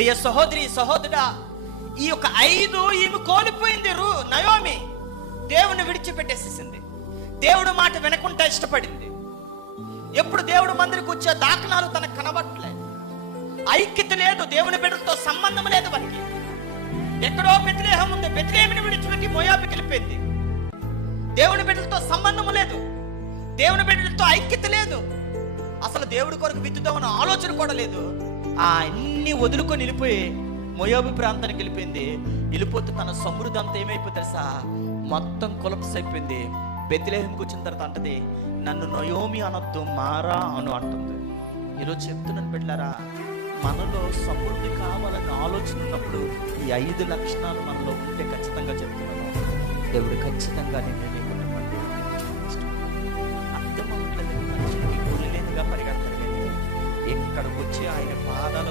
ప్రియ సహోదరి సహోదరా, ఈ యొక్క 5 ఈమె కోల్పోయింది. నయోమి దేవుని విడిచిపెట్టేసేసింది. దేవుడు మాట వినకుండా ఇష్టపడింది. ఎప్పుడు దేవుడు మందిరికి వచ్చే దాఖలాలు తనకు కనబడట్లేదు. ఐక్యత లేదు, దేవుని బిడ్డలతో సంబంధం లేదు. వారికి ఎక్కడో బెత్లెహేము ఉంది, బెత్లెహేముని విడిచిపెట్టి మోయాబుకి వెళ్ళిపోయింది. దేవుని బిడ్డలతో సంబంధం లేదు, దేవుని బిడ్డలతో ఐక్యత లేదు, అసలు దేవుడి కొరకు విత్తుదామన్న ఆలోచన కూడా లేదు. అన్ని వదులుకొని వెళ్ళిపోయి మోయాబు ప్రాంతానికి వెళ్ళిపోయింది. వెళ్ళిపోతే తన సమృద్ధి అంతా ఏమైపోతుంది తెలుసా, మొత్తం కొలప్స్ అయిపోయింది. బెత్లెహేముకి వచ్చిన తర్వాత అంటది, నన్ను నయోమి అనొద్దు, మారా అను అంటుంది. ఈరోజు చెప్తున్నాను బిడ్డలారా, మనలో సమృద్ధి కావాలని ఆలోచన ఉన్నప్పుడు ఈ 5 లక్షణాలు మనలో ఉంటే ఖచ్చితంగా చెప్తున్నాను, దేవుడు ఖచ్చితంగా నేను అర్థమవుతుంది. మనుషులకి పరిగెడతారు, ఎక్కడికి వచ్చి ఆయన పాదాల